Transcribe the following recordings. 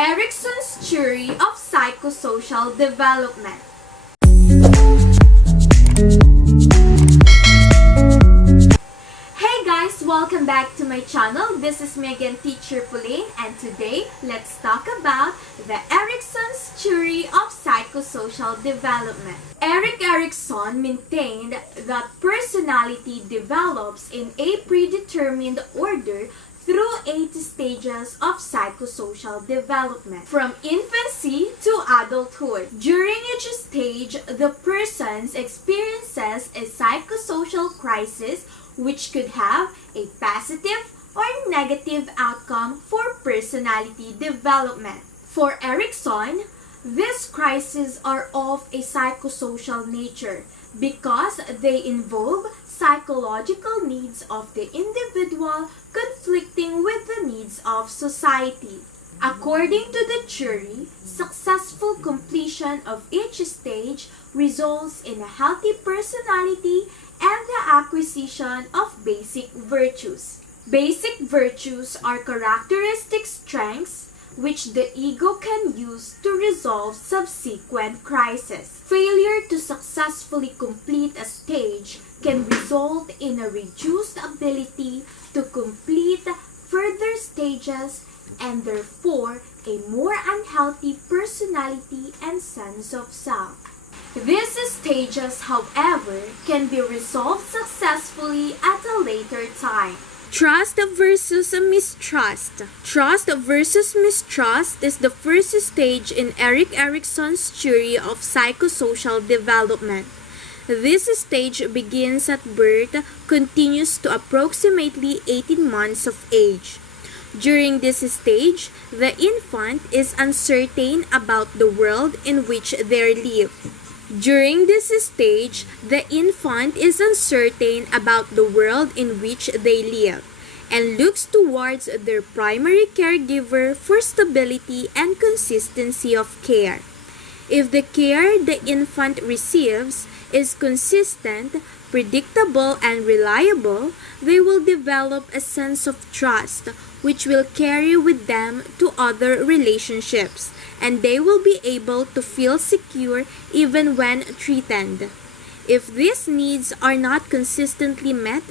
Erikson's theory of psychosocial development. Hey guys, welcome back to my channel. This is me again, Teacher Paulane, and today let's talk about the Erikson's theory of psychosocial development. Erik Erikson maintained that personality develops in a predetermined order through 8 stages of psychosocial development, from infancy to adulthood. During each stage, the person experiences a psychosocial crisis which could have a positive or negative outcome for personality development. For Erikson, these crises are of a psychosocial nature because they involve psychological needs of the individual conflicting with the needs of society. According to the theory, successful completion of each stage results in a healthy personality and the acquisition of basic virtues. Basic virtues are characteristic strengths which the ego can use to resolve subsequent crises. Failure to successfully complete a stage can result in a reduced ability to complete further stages and therefore a more unhealthy personality and sense of self. These stages, however, can be resolved successfully at a later time. Trust versus mistrust. Trust versus mistrust is the first stage in Erik Erikson's theory of psychosocial development. This stage begins at birth, continues to approximately 18 months of age. During this stage, the infant is uncertain about the world in which they live. During this stage, the infant is uncertain about the world in which they live and looks towards their primary caregiver for stability and consistency of care. If the care the infant receives is consistent, predictable, and reliable, they will develop a sense of trust which will carry with them to other relationships, and they will be able to feel secure even when threatened. If these needs are not consistently met,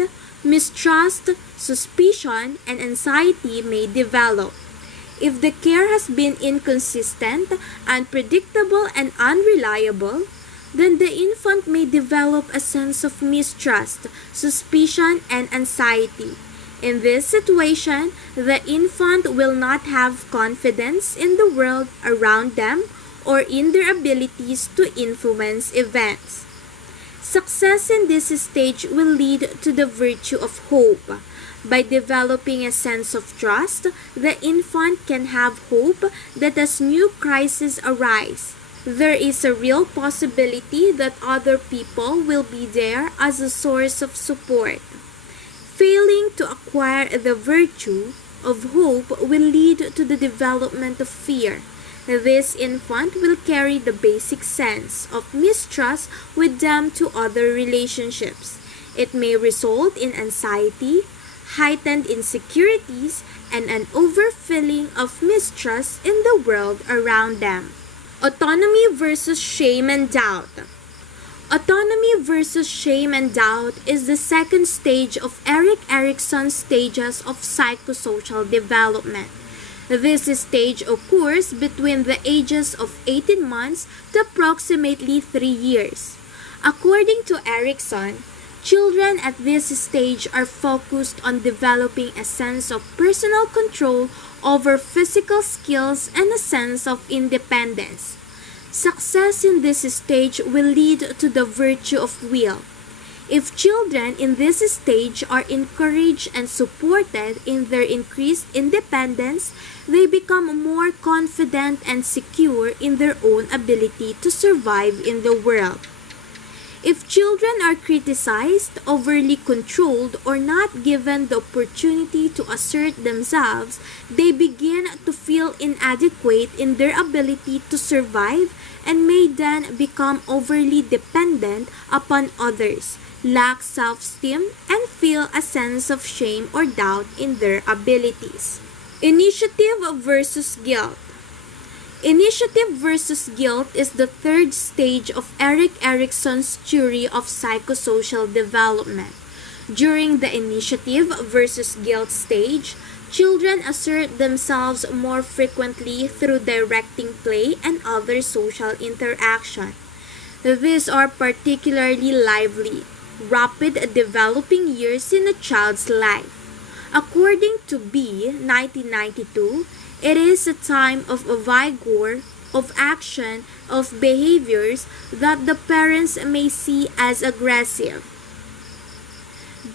mistrust, suspicion, and anxiety may develop. If the care has been inconsistent, unpredictable, and unreliable, then the infant may develop a sense of mistrust, suspicion, and anxiety. In this situation, the infant will not have confidence in the world around them or in their abilities to influence events. Success in this stage will lead to the virtue of hope. By developing a sense of trust, the infant can have hope that as new crises arise, there is a real possibility that other people will be there as a source of support. Failing to acquire the virtue of hope will lead to the development of fear. This infant will carry the basic sense of mistrust with them to other relationships. It may result in anxiety, heightened insecurities, and an overfilling of mistrust in the world around them. Autonomy versus shame and doubt. Autonomy versus shame and doubt is the second stage of Erik Erikson's stages of psychosocial development. This stage occurs between the ages of 18 months to approximately 3 years. According to Erikson, children at this stage are focused on developing a sense of personal control over physical skills and a sense of independence. Success in this stage will lead to the virtue of will. If children in this stage are encouraged and supported in their increased independence, they become more confident and secure in their own ability to survive in the world. If children are criticized, overly controlled, or not given the opportunity to assert themselves, they begin to feel inadequate in their ability to survive and may then become overly dependent upon others, lack self-esteem, and feel a sense of shame or doubt in their abilities. Initiative versus guilt. Initiative versus guilt is the third stage of Erik Erikson's theory of psychosocial development. During the initiative versus guilt stage, children assert themselves more frequently through directing play and other social interaction. These are particularly lively, rapid developing years in a child's life. According to B. 1992, it is a time of vigor, of action, of behaviors that the parents may see as aggressive.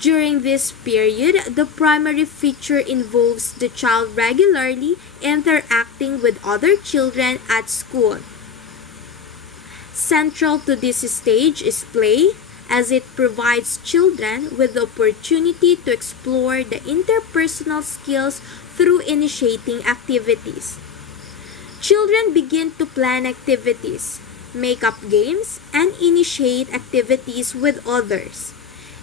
During this period, the primary feature involves the child regularly interacting with other children at school. Central to this stage is play, as it provides children with the opportunity to explore the interpersonal skills through initiating activities. Children begin to plan activities, make up games, and initiate activities with others.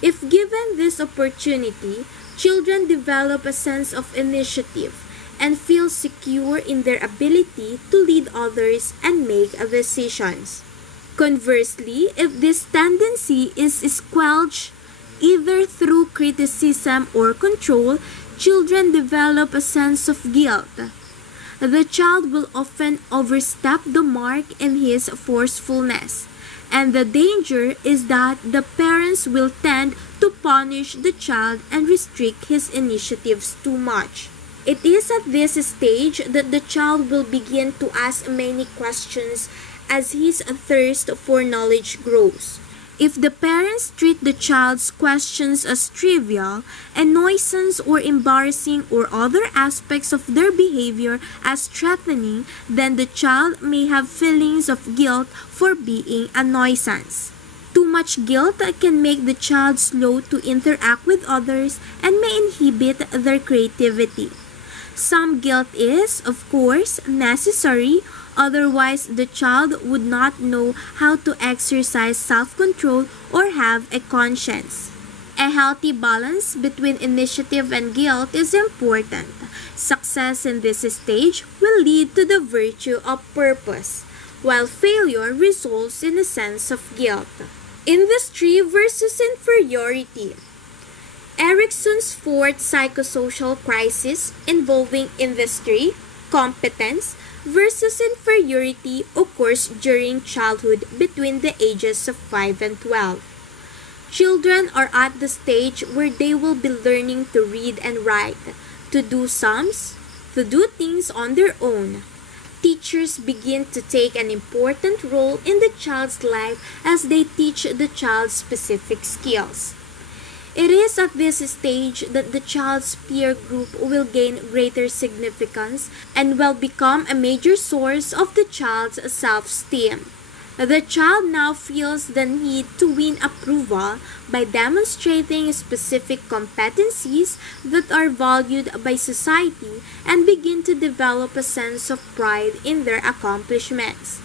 If given this opportunity, children develop a sense of initiative and feel secure in their ability to lead others and make decisions. Conversely, if this tendency is squelched either through criticism or control, children develop a sense of guilt. The child will often overstep the mark in his forcefulness, and the danger is that the parents will tend to punish the child and restrict his initiatives too much. It is at this stage that the child will begin to ask many questions as his thirst for knowledge grows. If the parents treat the child's questions as trivial, a nuisance or embarrassing or other aspects of their behavior as threatening, then the child may have feelings of guilt for being a nuisance. Too much guilt can make the child slow to interact with others and may inhibit their creativity. Some guilt is, of course, necessary. Otherwise, the child would not know how to exercise self-control or have a conscience. A healthy balance between initiative and guilt is important. Success in this stage will lead to the virtue of purpose, while failure results in a sense of guilt. Industry versus inferiority. Erikson's fourth psychosocial crisis involving industry, competence, versus inferiority occurs during childhood between the ages of 5 and 12. Children are at the stage where they will be learning to read and write, to do sums, to do things on their own. Teachers begin to take an important role in the child's life as they teach the child specific skills. It is at this stage that the child's peer group will gain greater significance and will become a major source of the child's self-esteem. The child now feels the need to win approval by demonstrating specific competencies that are valued by society and begin to develop a sense of pride in their accomplishments.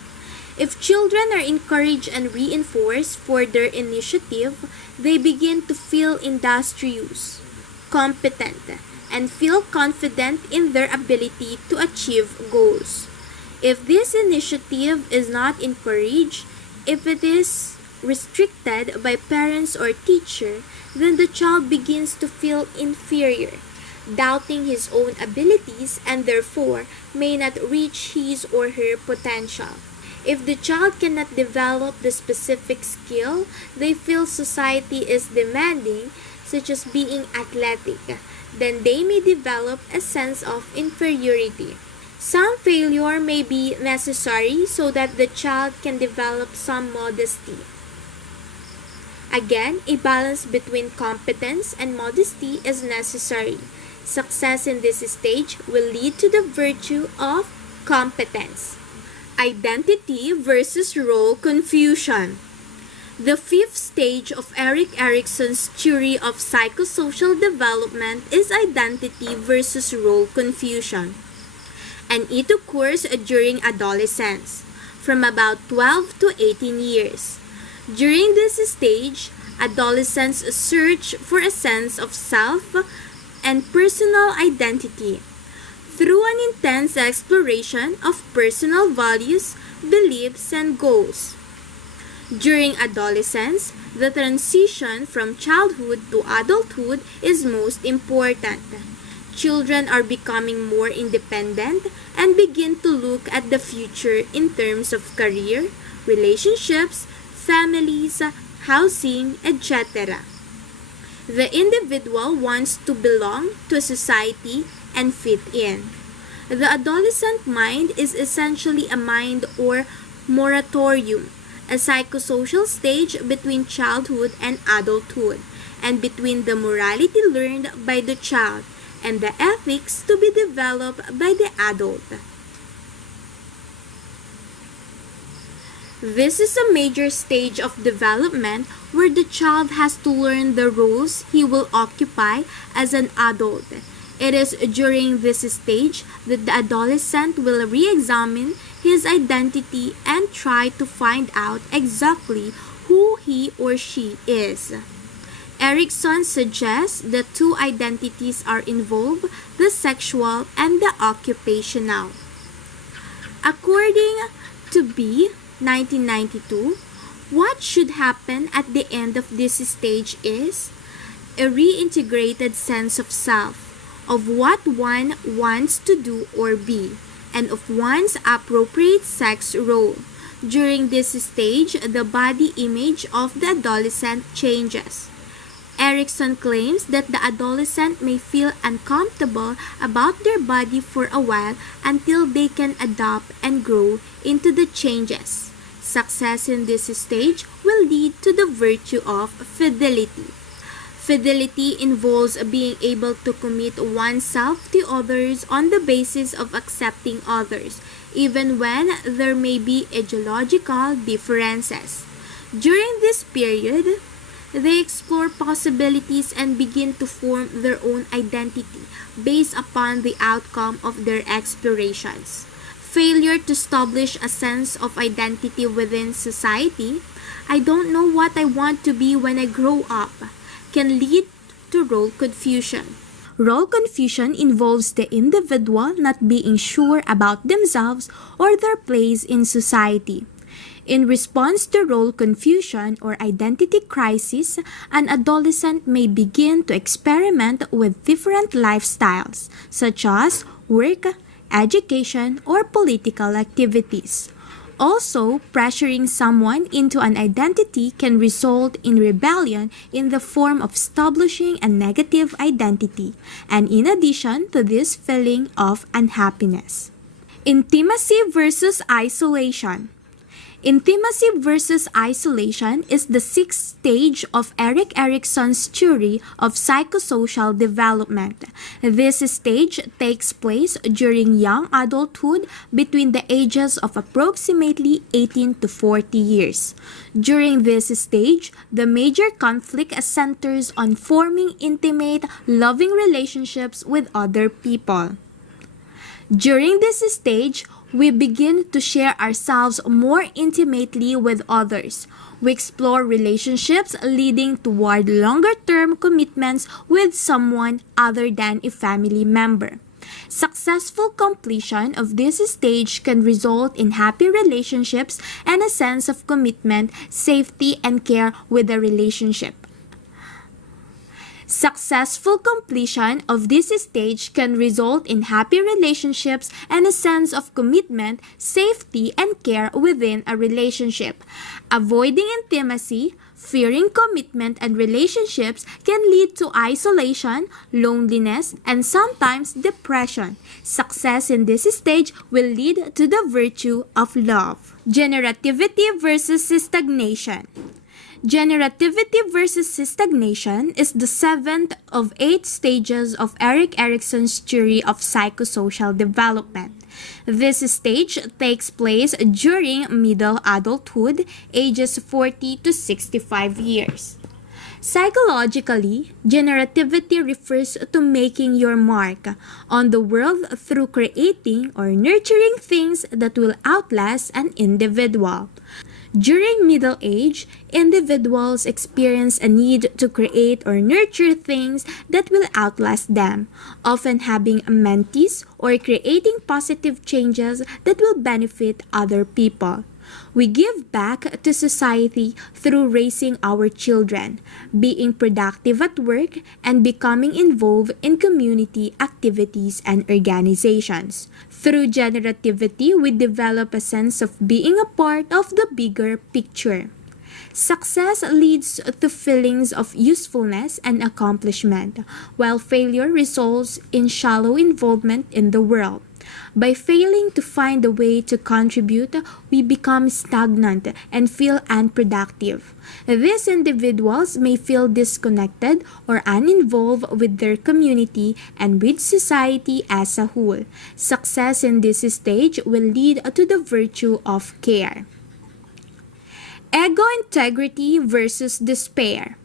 If children are encouraged and reinforced for their initiative, they begin to feel industrious, competent, and feel confident in their ability to achieve goals. If this initiative is not encouraged, if it is restricted by parents or teacher, then the child begins to feel inferior, doubting his own abilities and therefore may not reach his or her potential. If the child cannot develop the specific skill they feel society is demanding, such as being athletic, then they may develop a sense of inferiority. Some failure may be necessary so that the child can develop some modesty. Again, a balance between competence and modesty is necessary. Success in this stage will lead to the virtue of competence. Identity versus role confusion. The fifth stage of Erik Erikson's theory of psychosocial development is identity versus role confusion, and it occurs during adolescence, from about 12 to 18 years. During this stage, adolescents search for a sense of self and personal identity. through an intense exploration of personal values, beliefs, and goals. During adolescence, the transition from childhood to adulthood is most important. Children are becoming more independent and begin to look at the future in terms of career, relationships, families, housing, etc. The individual wants to belong to society and fit in. The adolescent mind is essentially a mind or moratorium, a psychosocial stage between childhood and adulthood, and between the morality learned by the child and the ethics to be developed by the adult. This is a major stage of development where the child has to learn the roles he will occupy as an adult. It is during this stage that the adolescent will re-examine his identity and try to find out exactly who he or she is. Erikson suggests that two identities are involved, the sexual and the occupational. According to B. 1992, what should happen at the end of this stage is a reintegrated sense of self, of what one wants to do or be, and of one's appropriate sex role. During this stage, the body image of the adolescent changes. Erikson claims that the adolescent may feel uncomfortable about their body for a while until they can adapt and grow into the changes. Success in this stage will lead to the virtue of fidelity. Fidelity involves being able to commit oneself to others on the basis of accepting others, even when there may be ideological differences. During this period, they explore possibilities and begin to form their own identity based upon the outcome of their explorations. Failure to establish a sense of identity within society, I don't know what I want to be when I grow up, can lead to role confusion. Role confusion involves the individual not being sure about themselves or their place in society. In response to role confusion or identity crisis, an adolescent may begin to experiment with different lifestyles, such as work, education, or political activities. Also, pressuring someone into an identity can result in rebellion in the form of establishing a negative identity, and in addition to this feeling of unhappiness. Intimacy versus isolation. Intimacy versus isolation is the sixth stage of Erik Erikson's theory of psychosocial development. This stage takes place during young adulthood between the ages of approximately 18 to 40 years. During this stage, the major conflict centers on forming intimate, loving relationships with other people. During this stage, we begin to share ourselves more intimately with others. We explore relationships leading toward longer-term commitments with someone other than a family member. Successful completion of this stage can result in happy relationships and a sense of commitment, safety, and care with the relationship. Successful completion of this stage can result in happy relationships and a sense of commitment, safety, and care within a relationship. Avoiding intimacy, fearing commitment and relationships can lead to isolation, loneliness, and sometimes depression. Success in this stage will lead to the virtue of love. Generativity versus stagnation. Generativity versus stagnation is the seventh of 8 stages of Erik Erikson's theory of psychosocial development. This stage takes place during middle adulthood, ages 40 to 65 years. Psychologically, generativity refers to making your mark on the world through creating or nurturing things that will outlast an individual. During middle age, individuals experience a need to create or nurture things that will outlast them, often having amenities or creating positive changes that will benefit other people. We give back to society through raising our children, being productive at work, and becoming involved in community activities and organizations. Through generativity, we develop a sense of being a part of the bigger picture. Success leads to feelings of usefulness and accomplishment, while failure results in shallow involvement in the world. By failing to find a way to contribute, we become stagnant and feel unproductive. These individuals may feel disconnected or uninvolved with their community and with society as a whole. Success in this stage will lead to the virtue of care. Ego integrity versus despair.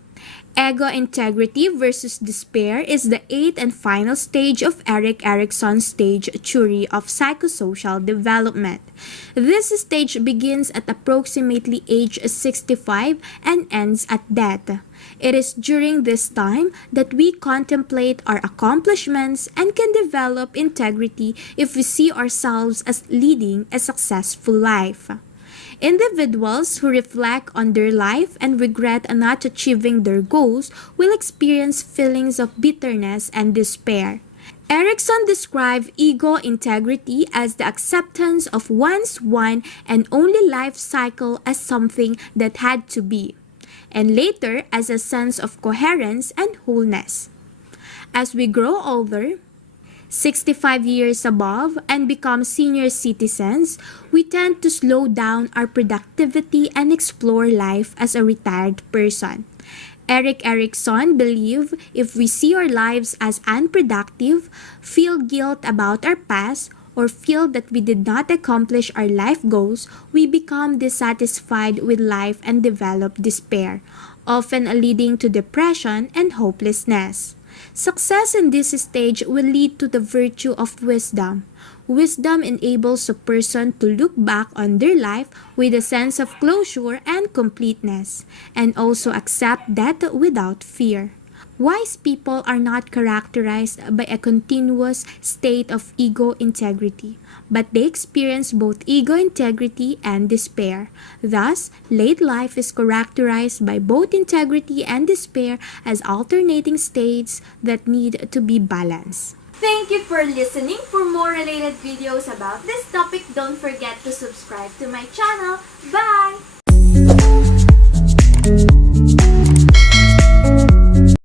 Ego integrity versus despair is the eighth and final stage of Erik Erikson's stage theory of psychosocial development. This stage begins at approximately age 65 and ends at death. It is during this time that we contemplate our accomplishments and can develop integrity if we see ourselves as leading a successful life. Individuals who reflect on their life and regret not achieving their goals will experience feelings of bitterness and despair. Erikson described ego integrity as the acceptance of one's one and only life cycle as something that had to be, and later as a sense of coherence and wholeness. As we grow older, 65 years above, and become senior citizens, we tend to slow down our productivity and explore life as a retired person. Erik Erikson believed if we see our lives as unproductive, feel guilt about our past, or feel that we did not accomplish our life goals, we become dissatisfied with life and develop despair, often leading to depression and hopelessness. Success in this stage will lead to the virtue of wisdom. Wisdom enables a person to look back on their life with a sense of closure and completeness, and also accept death without fear. Wise people are not characterized by a continuous state of ego integrity, but they experience both ego integrity and despair. Thus, late life is characterized by both integrity and despair as alternating states that need to be balanced. Thank you for listening. For more related videos about this topic, don't forget to subscribe to my channel. Bye!